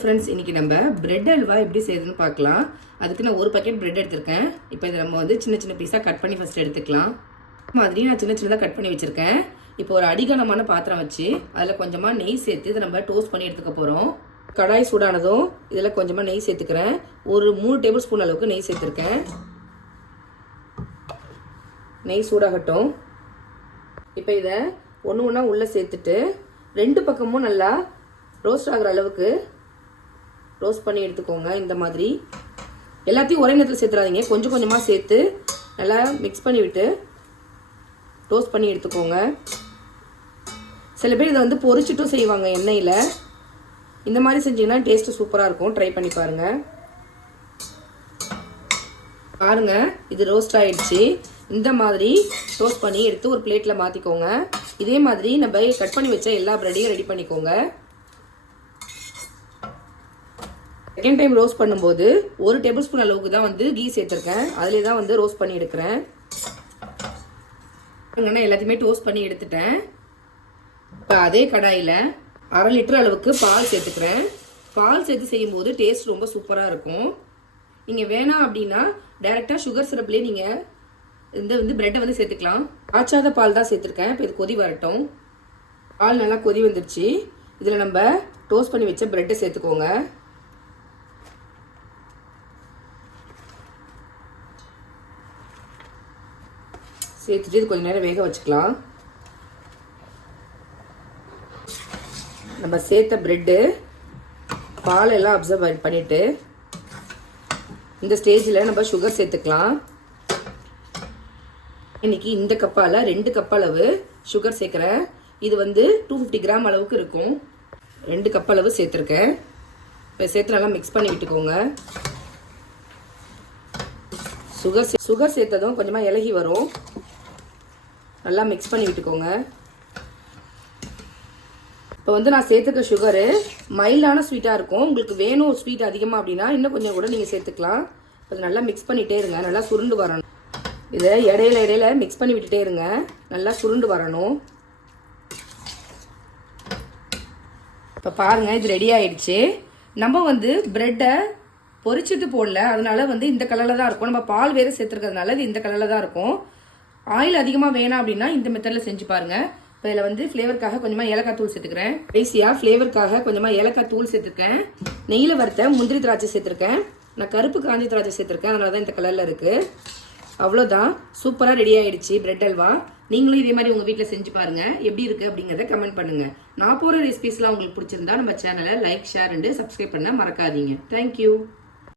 Friends, இன்றைக்கி நம்ம bread halwa எப்படி செய்யுதுன்னு பார்க்கலாம். அதுக்கு நான் ஒரு பாக்கெட் பிரெட் எடுத்திருக்கேன். இப்போ இதை நம்ம வந்து சின்ன சின்ன பீஸாக கட் பண்ணி ஃபஸ்ட் எடுத்துக்கலாம். மாதிரி நான் சின்ன சின்னதாக கட் பண்ணி வச்சுருக்கேன். இப்போ ஒரு அடிகனமான பாத்திரம் வச்சு அதில் கொஞ்சமாக நெய் சேர்த்து இதை நம்ம டோஸ்ட் பண்ணி எடுத்துக்க போகிறோம். கடாய் சூடானதும் இதில் கொஞ்சமாக நெய் சேர்த்துக்கிறேன். ஒரு 3 டேபிள் ஸ்பூன் அளவுக்கு நெய் சேர்த்துருக்கேன். நெய் சூடாகட்டும். இப்போ இதை ஒன்று ஒன்றா உள்ளே சேர்த்துட்டு 2 பக்கமும் நல்லா ரோஸ்ட் ஆகிற அளவுக்கு ரோஸ்ட் பண்ணி எடுத்துக்கோங்க. இந்த மாதிரி எல்லாத்தையும் ஒரே நேரத்தில் சேர்த்துறாதீங்க, கொஞ்சம் கொஞ்சமாக சேர்த்து நல்லா மிக்ஸ் பண்ணி விட்டு ரோஸ்ட் பண்ணி எடுத்துக்கோங்க. சில பேர் இதை வந்து பொரிச்சிட்டும் செய்வாங்க எண்ணெயில். இந்த மாதிரி செஞ்சிங்கன்னா டேஸ்ட்டு சூப்பராக இருக்கும். ட்ரை பண்ணி பாருங்கள். பாருங்கள், இது ரோஸ்ட் ஆகிடுச்சு. இந்த மாதிரி ரோஸ்ட் பண்ணி எடுத்து ஒரு பிளேட்டில் மாற்றிக்கோங்க. இதே மாதிரி நம்ம கட் பண்ணி வச்ச எல்லா பிரெட்டையும் ரெடி பண்ணிக்கோங்க. செகண்ட் டைம் ரோஸ்ட் பண்ணும்போது 1 டேபிள் ஸ்பூன் அளவுக்கு தான் வந்து கீ சேர்த்துருக்கேன். அதிலே தான் வந்து ரோஸ்ட் பண்ணி எடுக்கிறேன். எல்லாத்தையுமே டோஸ்ட் பண்ணி எடுத்துட்டேன். இப்போ அதே கடாயில் 1/2 லிட்டர் அளவுக்கு பால் சேர்த்துக்கிறேன். பால் சேர்த்து செய்யும்போது டேஸ்ட் ரொம்ப சூப்பராக இருக்கும். நீங்கள் வேணாம் அப்படின்னா டைரெக்டாக சுகர் சிரப்லேயே நீங்கள் இந்த பிரெட்டை வந்து சேர்த்துக்கலாம். காய்ச்சாத பால் தான் சேர்த்துருக்கேன். இப்போ இது கொதி வரட்டும். பால் நல்லா கொதி வந்துருச்சு. இதில் நம்ம டோஸ்ட் பண்ணி வச்ச பிரெட்டை சேர்த்துக்கோங்க. சேர்த்துட்டு இது கொஞ்சம் நேரம் வேக வச்சுக்கலாம். நம்ம சேர்த்த பிரெட்டு பால் எல்லாம் அப்சர்வ் பண்ணிவிட்டு இந்த ஸ்டேஜில் நம்ம சுகர் சேர்த்துக்கலாம். இன்னைக்கு இந்த கப்பால் 2 கப் அளவு சுகர் சேர்க்குறேன். இது வந்து 250 கிராம் அளவுக்கு இருக்கும். 2 கப் அளவு சேர்த்துருக்கேன். இப்போ சேர்த்து நல்லா மிக்ஸ் பண்ணி விட்டுக்கோங்க. சுகர் சேர்த்ததும் கொஞ்சமாக இலகி வரும். நல்லா மிக்ஸ் பண்ணி விட்டுக்கோங்க. இப்போ வந்து நான் சேர்த்துக்க சுகரு மைல்டான ஸ்வீட்டாக இருக்கும். உங்களுக்கு வேணும் ஸ்வீட் அதிகமாக அப்படின்னா இன்னும் கொஞ்சம் கூட நீங்கள் சேர்த்துக்கலாம். அது நல்லா மிக்ஸ் பண்ணிகிட்டே இருங்க. நல்லா சுருண்டு வரணும். இதை இடையில மிக்ஸ் பண்ணி விட்டுட்டே இருங்க. நல்லா சுருண்டு வரணும். இப்போ பாருங்கள், இது ரெடி ஆயிடுச்சு. நம்ம வந்து பிரெட்டை பொரிச்சிட்டு போடல, அதனால வந்து இந்த கலரில் தான் இருக்கும். நம்ம பால் வேறு சேர்த்துருக்கிறதுனால இது இந்த கலரில் தான் இருக்கும். ஆயில் அதிகமாக வேணாம் அப்படின்னா இந்த மெத்தடில் செஞ்சு பாருங்கள். இப்போ இதில் வந்து ஃப்ளேவருக்காக கொஞ்சமாக ஏலக்காய் தூள் சேர்த்துக்கிறேன். கடைசியாக ஃப்ளேவருக்காக கொஞ்சமாக ஏலக்காய் தூள் சேர்த்துருக்கேன். நெய்யில் வறுத்த முந்திரி திராட்சை சேர்த்துருக்கேன். நான் கருப்பு காஞ்சி திராட்சை சேர்த்துருக்கேன், அதனால தான் இந்த கலரில் இருக்குது. அவ்வளோதான், சூப்பராக ரெடி ஆகிடுச்சு பிரெட் அல்வா. நீங்களும் இதே மாதிரி உங்கள் வீட்டில் செஞ்சு பாருங்கள். எப்படி இருக்குது அப்படிங்கிறத கமெண்ட் பண்ணுங்கள். நான் போகிற ரெசிபிஸ்லாம் உங்களுக்கு பிடிச்சிருந்தா நம்ம சேனலை லைக், ஷேர் அண்ட் சப்ஸ்கிரைப் பண்ண மறக்காதீங்க. தேங்க்யூ.